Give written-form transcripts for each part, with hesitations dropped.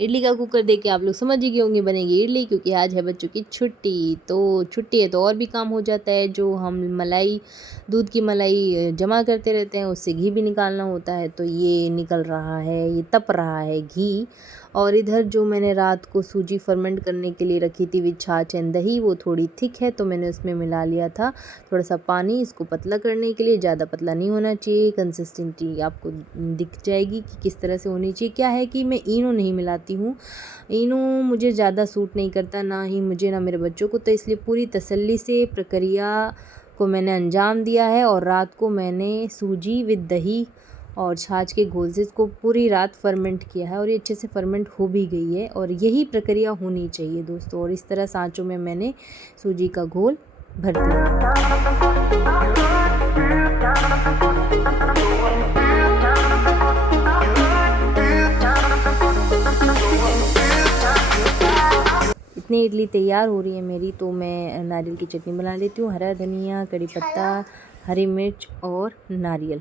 इडली का कुकर देख के आप लोग समझ ही गए होंगे बनेगी इडली, क्योंकि आज है बच्चों की छुट्टी। तो छुट्टी है तो और भी काम हो जाता है। जो हम मलाई, दूध की मलाई जमा करते रहते हैं, उससे घी भी निकालना होता है। तो ये निकल रहा है, ये तप रहा है घी। और इधर जो मैंने रात को सूजी फर्मेंट करने के लिए रखी थी विद छाछ एंड दही, वो थोड़ी थिक है तो मैंने उसमें मिला लिया था थोड़ा सा पानी, इसको पतला करने के लिए। ज़्यादा पतला नहीं होना चाहिए, कंसिस्टेंसी आपको दिख जाएगी कि किस तरह से होनी चाहिए। क्या है कि मैं इनो नहीं मिलाती हूँ, इनो मुझे ज़्यादा सूट नहीं करता, ना ही मुझे ना मेरे बच्चों को। तो इसलिए पूरी तसल्ली से प्रक्रिया को मैंने अंजाम दिया है। और रात को मैंने सूजी विद दही और छाछ के घोल से इसको पूरी रात फर्मेंट किया है, और ये अच्छे से फर्मेंट हो भी गई है। और यही प्रक्रिया होनी चाहिए दोस्तों। और इस तरह सांचों में मैंने सूजी का घोल भर दिया। इतनी इडली तैयार हो रही है मेरी, तो मैं नारियल की चटनी बना लेती हूँ। हरा धनिया, कड़ी पत्ता, हरी मिर्च और नारियल।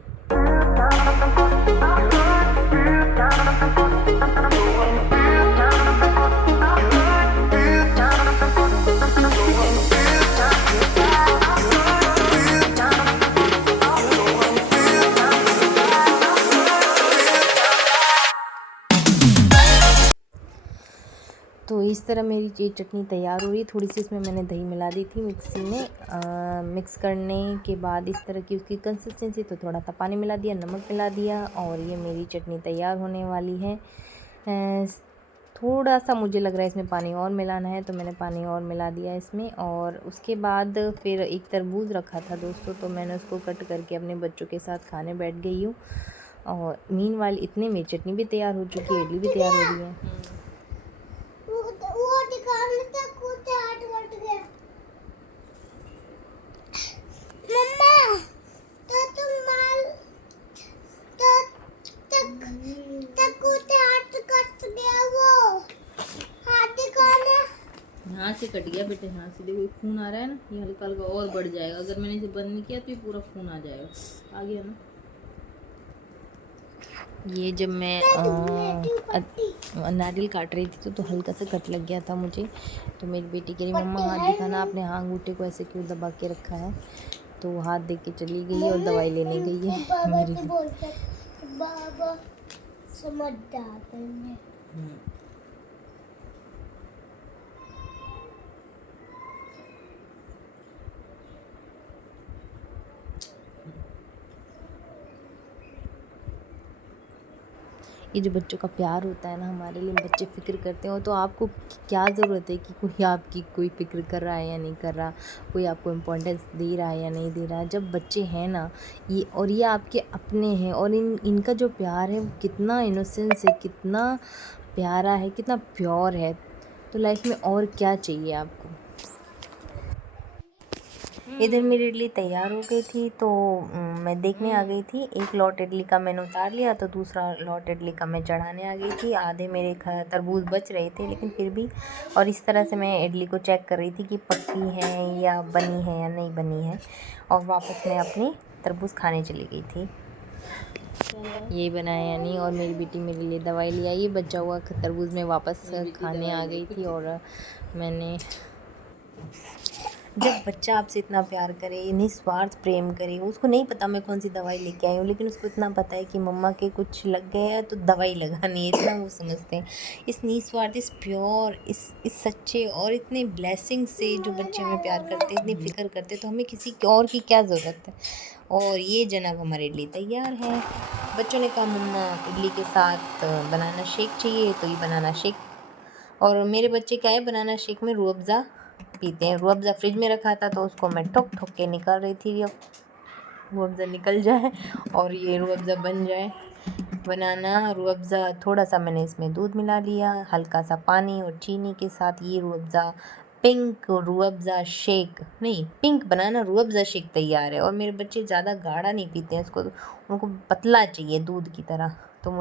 तो इस तरह मेरी ये चटनी तैयार हो रही है। थोड़ी सी इसमें मैंने दही मिला दी थी मिक्सी में। मिक्स करने के बाद इस तरह की उसकी कंसिस्टेंसी, तो थोड़ा सा पानी मिला दिया, नमक मिला दिया, और ये मेरी चटनी तैयार होने वाली है। थोड़ा सा मुझे लग रहा है इसमें पानी और मिलाना है, तो मैंने पानी और मिला दिया इसमें। और उसके बाद फिर एक तरबूज रखा था दोस्तों, तो मैंने उसको कट करके अपने बच्चों के साथ खाने बैठ गई हूँ। और मीनवाइल इतने में चटनी भी तैयार हो चुकी है, इडली भी तैयार हो रही है। हाथ से कट गया बेटे, हाथ से देखो खून आ रहा है ना, ये हल्का हल्का और बढ़ जाएगा। अगर मैंने इसे बंद नहीं किया तो ये पूरा खून आ जाएगा। आ गया ना। ये जब मैं नारियल काट रही थी तो हल्का सा कट लग गया था मुझे। तो मेरी बेटी कह रही मम्मा हाथ दिखाना, आपने हाँ अंगूठे को ऐसे क्यों दबा के रखा है। तो वो हाथ देख के चली गई और दवाई लेने गई है मेरी। बाबा समझदार है। ये जो बच्चों का प्यार होता है ना हमारे लिए, बच्चे फ़िक्र करते हो, तो आपको क्या ज़रूरत है कि कोई आपकी कोई फ़िक्र कर रहा है या नहीं कर रहा, कोई आपको इम्पोर्टेंस दे रहा है या नहीं दे रहा है। जब बच्चे हैं ना ये, और ये आपके अपने हैं, और इनका जो प्यार है वो कितना इनोसेंस है, कितना प्यारा है, कितना प्योर है। तो लाइफ में और क्या चाहिए आपको। इधर मेरी इडली तैयार हो गई थी, तो मैं देखने आ गई थी। एक लॉट इडली का मैंने उतार लिया, तो दूसरा लॉट इडली का मैं चढ़ाने आ गई थी। आधे मेरे तरबूज बच रहे थे, लेकिन फिर भी। और इस तरह से मैं इडली को चेक कर रही थी कि पक्की है या बनी है या नहीं बनी है। और वापस मैं अपनी तरबूज खाने चली गई थी। यही बनाया या नहीं। और मेरी बेटी मेरे लिए दवाई ले आई, बचा हुआ तरबूज में वापस खाने आ गई थी। और मैंने, जब बच्चा आपसे इतना प्यार करे, निस्वार्थ प्रेम करे, उसको नहीं पता मैं कौन सी दवाई लेके आई हूँ, लेकिन उसको इतना पता है कि मम्मा के कुछ लग गए है तो दवाई लगानी है, इतना वो समझते हैं। इस निस्वार्थ, इस प्योर, इस सच्चे और इतने ब्लेसिंग से जो बच्चे हमें प्यार करते हैं, इतनी फिक्र करते हैं, तो हमें किसी और की क्या ज़रूरत है। और ये जनाब हमारे लिए तैयार है। बच्चों ने कहा मम्मा इडली के साथ बनाना शेक चाहिए, तो ये बनाना शेक। और मेरे बच्चे क्या है, बनाना शेक में रूह अफ़ज़ा पीते हैं। रूह अफ़ज़ा फ्रिज में रखा था, तो उसको मैं ठोक ठोक के निकाल रही थी, अब रूह अफ़ज़ा निकल जाए और ये रूह अफ़ज़ा बन जाए। बनाना रूह अफ़ज़ा, थोड़ा सा मैंने इसमें दूध मिला लिया, हल्का सा पानी और चीनी के साथ। ये रूह अफ़ज़ा पिंक रूह अफ़ज़ा शेक, नहीं पिंक बनाना रूह अफ़ज़ा शेक तैयार है। और मेरे बच्चे ज़्यादा गाढ़ा नहीं पीते हैं इसको, उनको पतला चाहिए दूध की तरह। तो